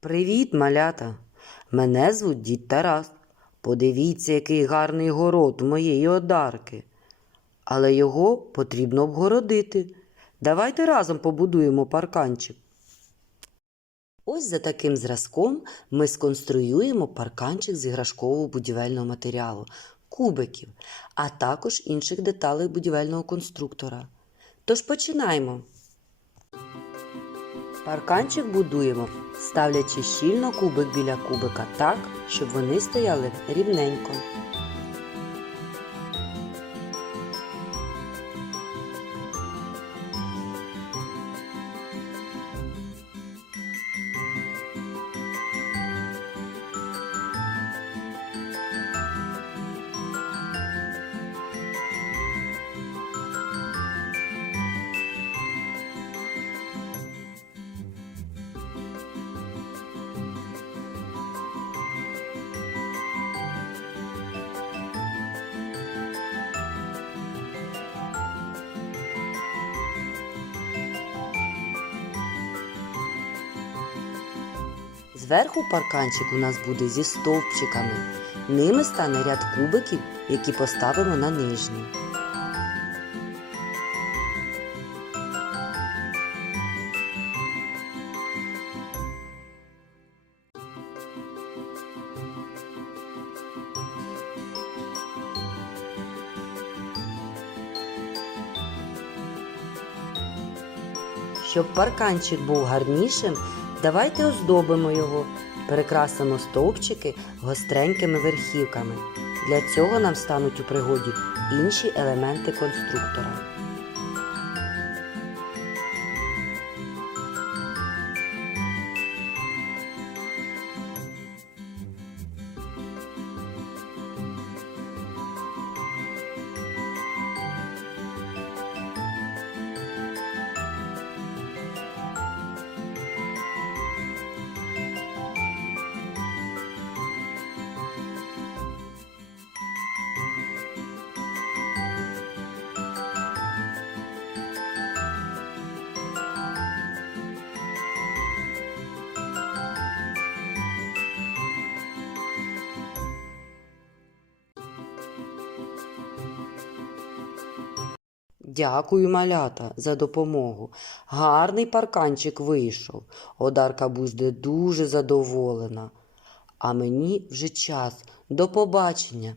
Привіт, малята! Мене звуть дід Тарас. Подивіться, який гарний город у моєї одарки. Але його потрібно обгородити. Давайте разом побудуємо парканчик. Ось за таким зразком ми сконструюємо парканчик з іграшкового будівельного матеріалу, кубиків, а також інших деталей будівельного конструктора. Тож починаємо. Парканчик будуємо, ставлячи щільно кубик біля кубика так, щоб вони стояли рівненько. Зверху парканчик у нас буде зі стовпчиками. Ними стане ряд кубиків, які поставимо на нижній. Щоб парканчик був гарнішим, давайте оздобимо його, перекрасимо стовпчики гостренькими верхівками. Для цього нам стануть у пригоді інші елементи конструктора. Дякую, малята, за допомогу. Гарний парканчик вийшов. Одарка буде дуже задоволена. А мені вже час. До побачення.